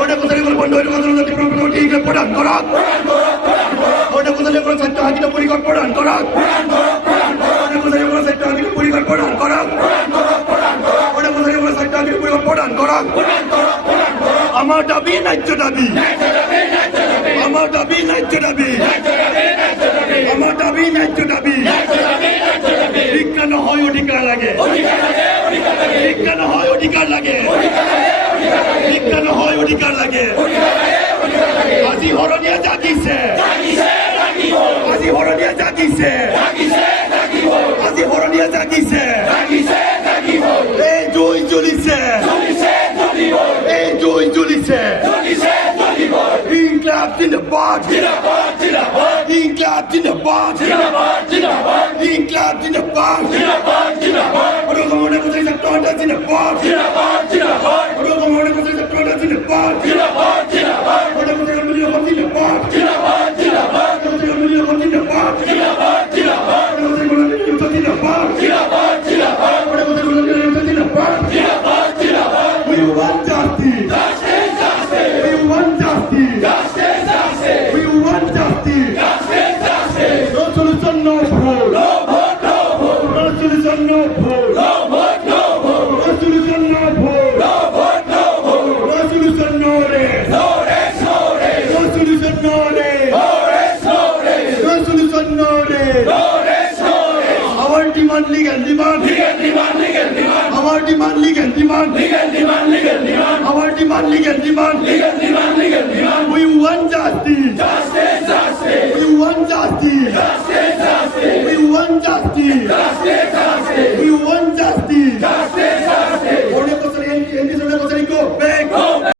ওটা কোথায় বন্ধ হয়ে ঠিক প্রদান করা ওটা কোথায় ছাত্র হাতিটা পরিকল্পনা প্রদান করা ওটা কোথায় ছাত্র হাতিটা পরিকল্পনা প্রদান করা ওটা কোথায় ছাত্র হাতিটা পরিকল্পনা প্রদান করা আমার দাবি ন্যায্য দাবি আমার দাবি ন্যায্য দাবি আমার দাবি ন্যায্য দাবি বিজ্ঞান হয় অধিকার লাগে বিজ্ঞান হয় অধিকার লাগে বিজ্ঞান হয় অধিকার লাগে আজি হরণিয়া জাগিছে আজি হরণিয়া জাগিছে আজি হরণিয়া জাগিছে এই জুই জ্বলিছে এই জুই জ্বলিছে ইনকলাব জিন্দাবাদ ইনকলাব জিন্দাবাদ ইনকলাব জিন্দাবাদ রোগমনে কোথায় ছাত্রটা জিন্দাবাদ রোগমনে কোথায় ছাত্রটা জিন্দাবাদ ওটা কোথায় মিলিয়ে জিন্দাবাদ কোথায় মিলিয়ে জিন্দাবাদ কোথায় মিলিয়ে জিন্দাবাদ ওটা কোথায় মিলিয়ে জিন্দাবাদ We want justice. We want justice. We want justice. No solution, no vote. No solution, no vote. No solution, no vote. No solution, no race. No solution, no race. No solution, no race. Our demand, legal demand. Our demand, legal demand. Our demand, legal demand. We want justice. We want justice. We want justice. We want justice.